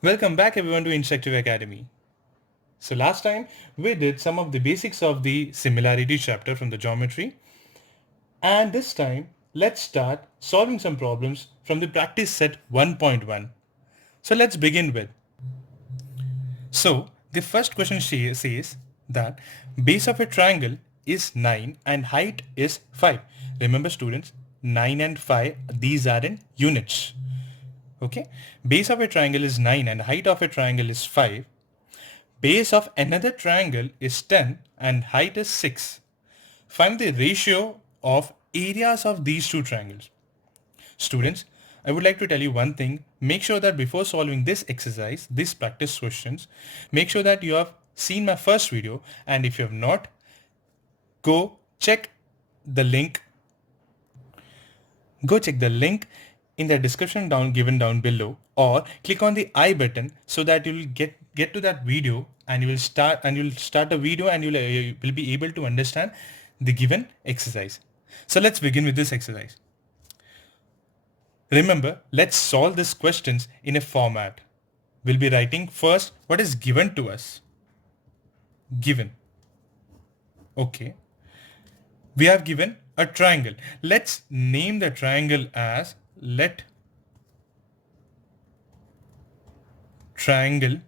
Welcome back everyone to Instructive Academy. So last time we did some of the basics of the similarity chapter from the geometry, and this time let's start solving some problems from the practice set 1.1. So let's begin with. So the first question says that base of a triangle is 9 and height is 5. Remember students, 9 and 5, these are in units. Okay, base of a triangle is 9 and height of a triangle is 5. Base of another triangle is 10 and height is 6. Find the ratio of areas of these two triangles. Students, I would like to tell you one thing. Make sure that before solving this exercise, these practice questions, make sure that you have seen my first video, and if you have not, go check the link. Go check the link in the description given down below, or click on the I button so that you will get to that video and you'll start a video and will be able to understand the given exercise. So let's begin with this exercise. Remember, let's solve these questions in a format. We'll be writing first what is given to us. Given. Okay. We have given a triangle. Let's name the triangle as let triangle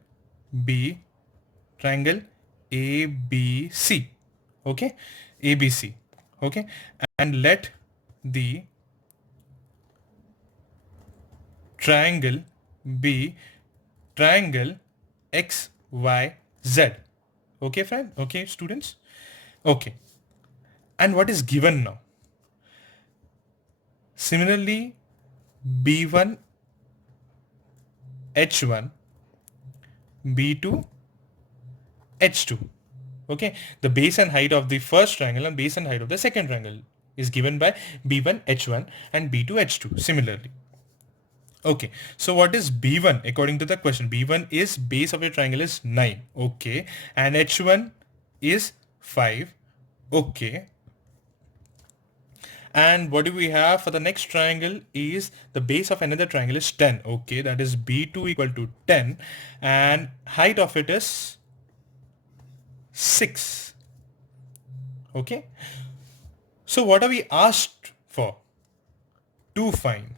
be triangle ABC. Okay, ABC. Okay, and let the triangle be triangle XYZ. Okay, friend. Okay, students. Okay, and what is given now? Similarly, B1 H1 B2 H2. Okay, the base and height of the first triangle and base and height of the second triangle is given by B1 H1 and B2 H2 similarly. Okay, so what is B1 according to the question? B1 is base of a triangle is 9. Okay, and H1 is 5. Okay, and what do we have for the next triangle is the base of another triangle is 10. Okay, that is B2 equal to 10 and height of it is 6. Okay, so what are we asked for? To find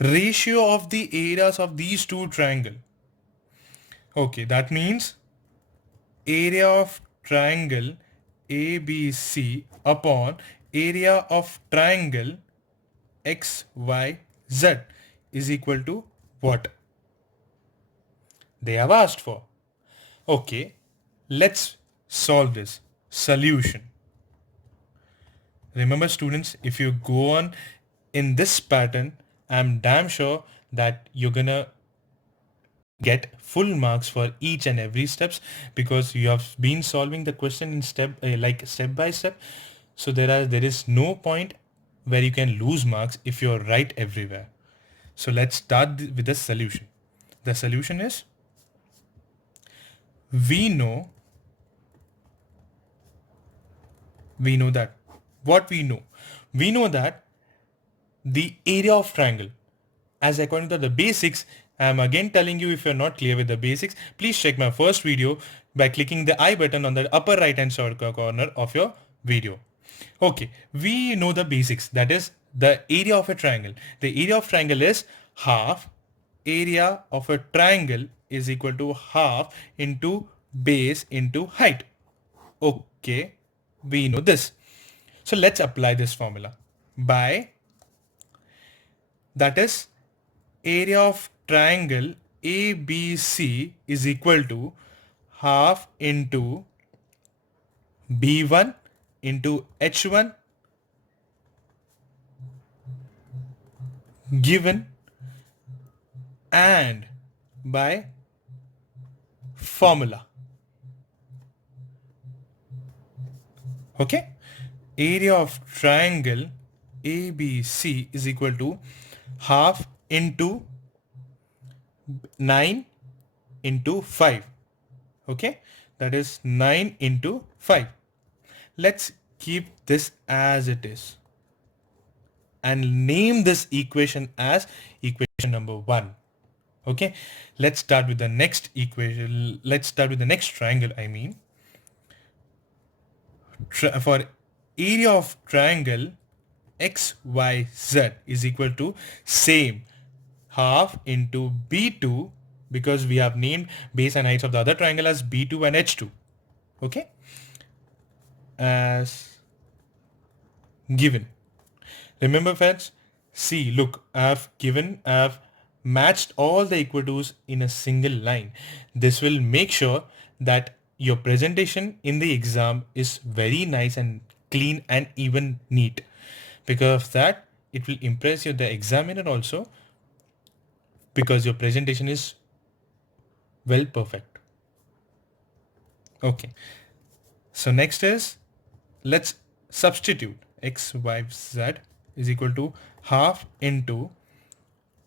ratio of the areas of these two triangles. Okay, that means area of triangle ABC upon area of triangle XYZ is equal to what? They have asked for. Okay, let's solve this. Solution. Remember students, if you go on in this pattern, I'm damn sure that you're gonna get full marks for each and every steps because you have been solving the question in step by step. So there is no point where you can lose marks if you're right everywhere. So let's start with the solution. The solution is we know that what we know that the area of triangle, as according to the basics, I am again telling you, if you're not clear with the basics, please check my first video by clicking the I button on the upper right hand side corner of your video. Okay, we know the basics, that is the area of a triangle. The area of triangle is half area of a triangle is equal to half into base into height. Okay, we know this. So let's apply this formula by, that is, area of triangle ABC is equal to half into B1 into H1 given and by formula. Okay, area of triangle ABC is equal to half into 9 into 5. Okay, that is 9 into 5. Let's keep this as it is. and name this equation as equation number 1. Okay, let's start with the next equation. Let's start with the next triangle. I mean, for area of triangle XYZ is equal to same half into B2, because we have named base and heights of the other triangle as B2 and H2. Okay, as given. Remember friends, see, look, I've matched all the equal to's in a single line. This will make sure that your presentation in the exam is very nice and clean and even neat. Because of that, it will impress you the examiner also, because your presentation is well perfect. Okay. So next is, let's substitute x, y, z is equal to half into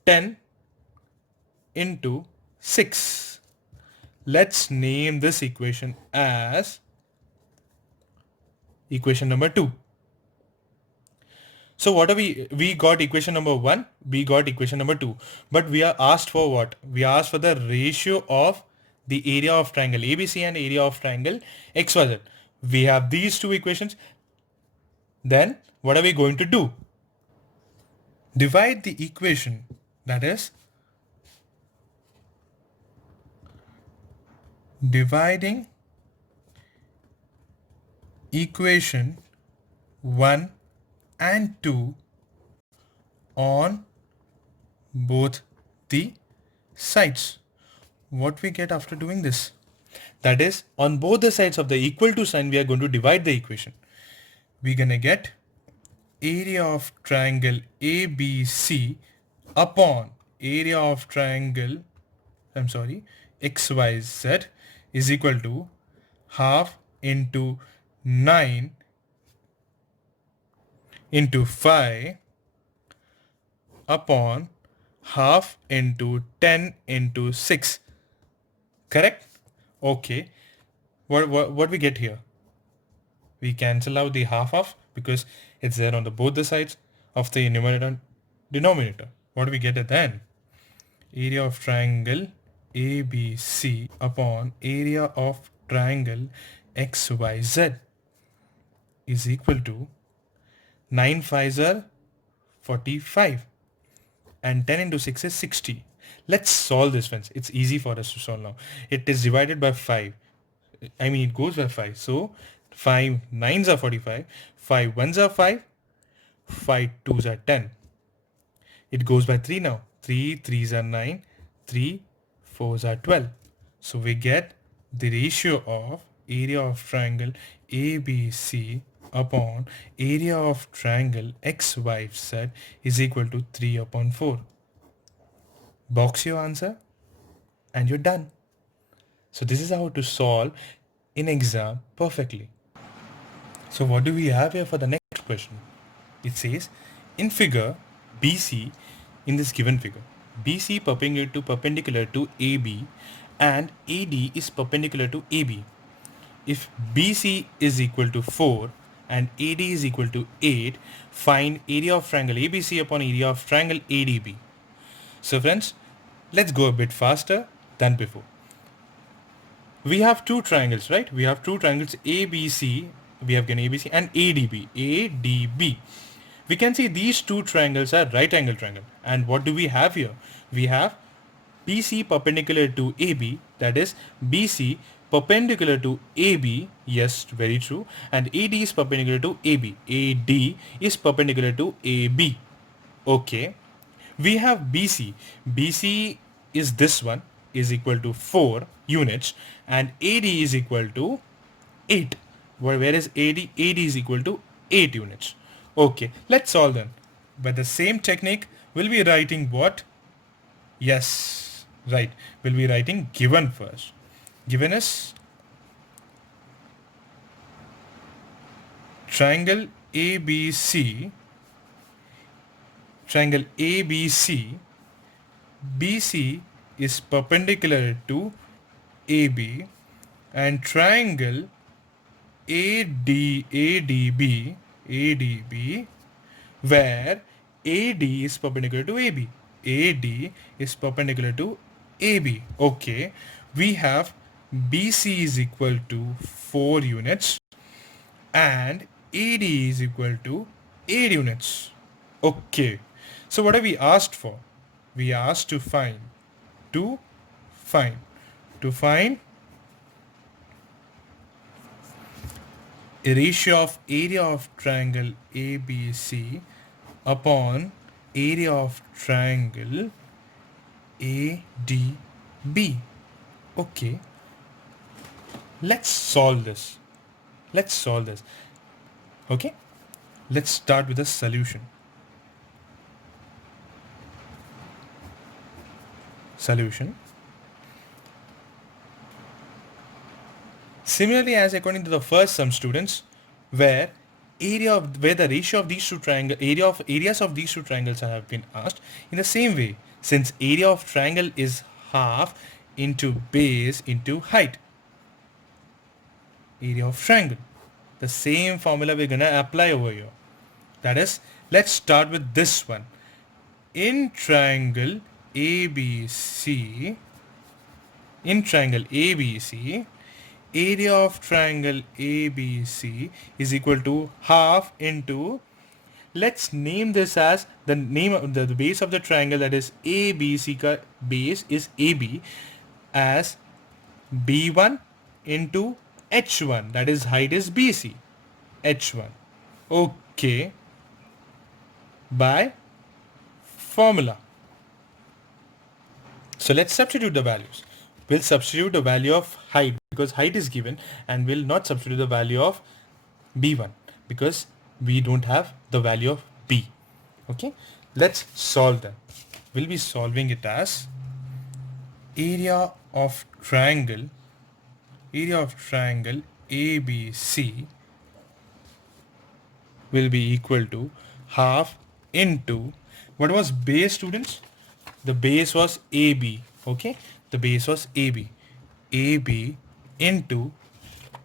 10 into 6. Let's name this equation as equation number 2. So what are we got equation number 1, we got equation number 2, but we are asked for what? We are asked for the ratio of the area of triangle ABC and area of triangle XYZ. We have these two equations. Then what are we going to do? Divide the equation, that is dividing equation 1 and 2 on both the sides. What we get after doing this? That is, on both the sides of the equal to sign, we are going to divide the equation. We're going to get area of triangle ABC upon area of triangle, XYZ is equal to half into 9 into 5 upon half into 10 into 6. Correct? Okay. What we get here? We cancel out the half because it's there on both the sides of the numerator and denominator. What do we get then? Area of triangle ABC upon area of triangle XYZ is equal to 9 5s are 45 and 10 into 6 is 60. Let's solve this, friends. It's easy for us to solve now. It is divided by 5. I mean, it goes by 5. So 5 9s are 45, 5 1s are 5, 5 2s are 10. It goes by 3 now. 3 3s are 9, 3 4s are 12. So we get the ratio of area of triangle ABC upon area of triangle XYZ is equal to 3 upon 4. Box your answer and you're done. So this is how to solve in exam perfectly. So what do we have here for the next question? It says, in figure BC, in this given figure, BC perpendicular to AB and AD is perpendicular to AB. If BC is equal to 4 and AD is equal to 8, find area of triangle ABC upon area of triangle ADB. So friends, let's go a bit faster than before. We have two triangles, right? We have two triangles ABC, we have given ABC and ADB. ADB. We can see these two triangles are right angle triangle. And what do we have here? We have BC perpendicular to AB, that is BC perpendicular to AB, yes, very true, and AD is perpendicular to AB. AD is perpendicular to AB. Okay. We have BC. BC is this one, is equal to 4 units, and AD is equal to 8. Whereas AD is equal to 8 units. Okay, let's solve them. By the same technique, we'll be writing what? Yes, right. We'll be writing given first. Given is triangle ABC, triangle ABC, BC is perpendicular to AB, and triangle ADB, where AD is perpendicular to AB. AD is perpendicular to AB. Okay. We have BC is equal to 4 units and AD is equal to 8 units. Okay. So what have we asked for? We asked to find to find to find a ratio of area of triangle ABC upon area of triangle ADB. Okay, let's solve this. Let's solve this. Okay, let's start with a solution. Solution. Similarly, as according to the first sum, students, where where the ratio of these two triangle areas of these two triangles have been asked, in the same way, since area of triangle is half into base into height, area of triangle, the same formula we're gonna apply over here. That is, let's start with this one. In triangle ABC, area of triangle ABC is equal to half into, let's name this as the name of the base of the triangle, that is ABC ka base is AB, as B1 into H1, that is height is BC, H1. Okay, by formula. So let's substitute the values. We'll substitute the value of height because height is given, and we'll not substitute the value of B1 because we don't have the value of B. Okay, let's solve them. We'll be solving it as area of triangle ABC will be equal to half into, what was base, students? The base was AB. Okay, the base was AB. AB into,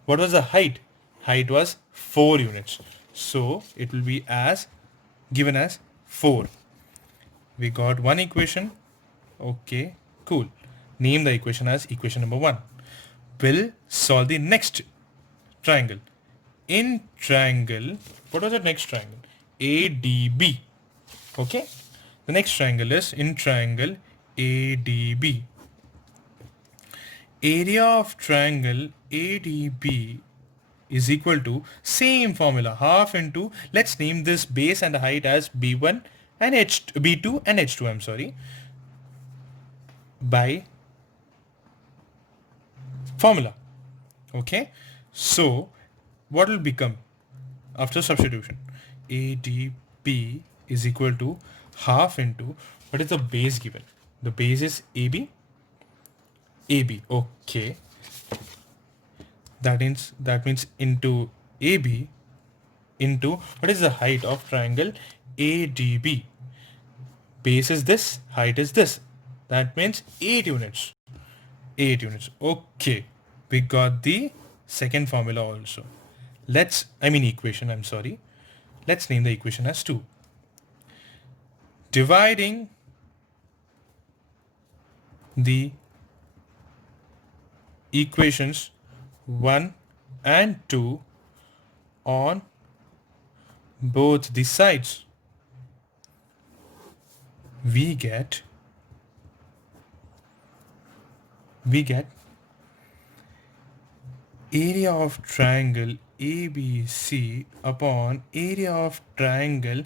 what was the height? Height was 4 units. So it will be as given as 4. We got one equation. Okay, cool. Name the equation as equation number 1. We'll solve the next triangle. In triangle, what was the next triangle? ADB. Okay, the next triangle is in triangle ADB. Area of triangle ADB is equal to same formula, half into, let's name this base and the height as B1 and B2 and H2, I'm sorry, by formula. Okay, so what will become after substitution? ADB is equal to half into, what is the base given? The base is AB. Okay, that means into AB into, what is the height of triangle ADB? Base is this, height is this, that means 8 units. 8 units. Okay, we got the second formula also. Equation, I'm sorry. Let's name the equation as 2. Dividing the equations 1 and 2 on both the sides, we get area of triangle ABC upon area of triangle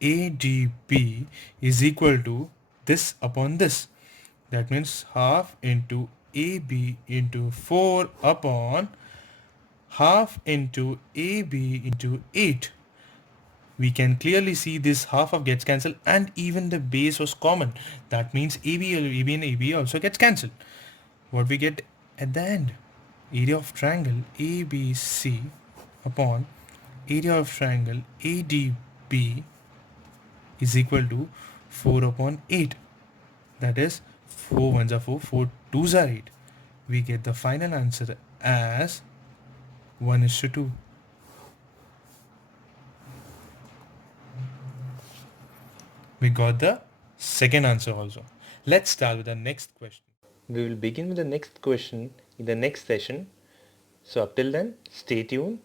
ADB is equal to this upon this. That means half into AB into 4 upon half into AB into 8. We can clearly see this half of gets cancelled, and even the base was common. That means AB and AB also gets cancelled. What we get at the end? Area of triangle ABC upon area of triangle ADB is equal to 4 upon 8. That is 4 ones are 4, 4 twos are 8. We get the final answer as 1:2. We got the second answer also. Let's start with the next question. We will begin with the next question in the next session. So up till then, stay tuned,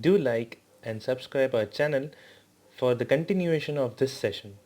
do like and subscribe our channel for the continuation of this session.